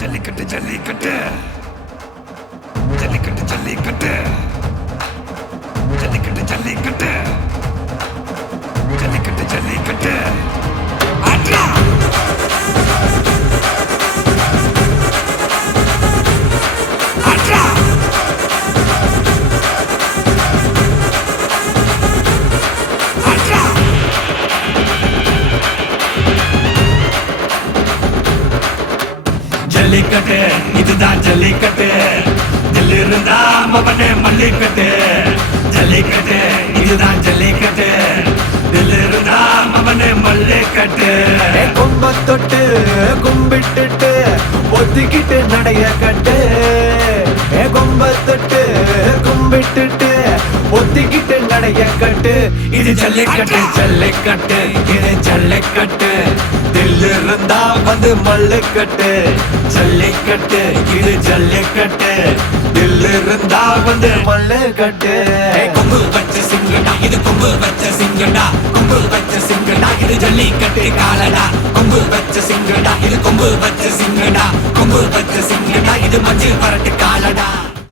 ஜல்லிக்கட்டு ஜல்லிக்கட்டு ஜல்லிக்கட்டு ஜல்லிக்கட்டு ஜல்லிக்கட்டு ஜல்லிக்கட்டு ஜல்லிக்கட்டு ஜல்லிக்கட்டு ஆட்ரா ஆட்ரா ஆட்ரா ஜல்லிக்கட்டு இதுதான் ஜல்லிக்கட்டு தில் இருந்தா மவனே மல்லிக்கட்டு ஜல்லிக்கட்டு இதுதான் ஜல்லிக்கட்டு தில் இருந்தா மவனே மல்லிக்கட்டு கொம்ப தொட்டு கும்பிட்டுட்டு ஒத்திக்கிட்டு நடைய கட்டு கொம்ப தொட்டு கும்பிட்டுட்டு ஒத்திக்கிட்டு நடைய கட்டு இது ஜல்லிக்கட்டு ஜல்லிக்கட்டு இது ஜல்லிக்கட்டு தில் இருந்தா வந்து மல்லுக்கட்டு ஜல்லிக்கட்டு இது ஜல்லிக்கட்டு தில் இருந்தா வந்து மல்லுக்கட்டு கொம்பு வச்ச சிங்கடா இது கொம்பு வச்ச சிங்கடா கொம்பு வச்ச சிங்கடா இது ஜல்லிக்கட்டு காலடா கொம்பு வச்ச சிங்கடா இது கொம்பு வச்ச சிங்கடா கொம்பு வச்ச சிங்கடா இது மஞ்சள் பரட்டு காலடா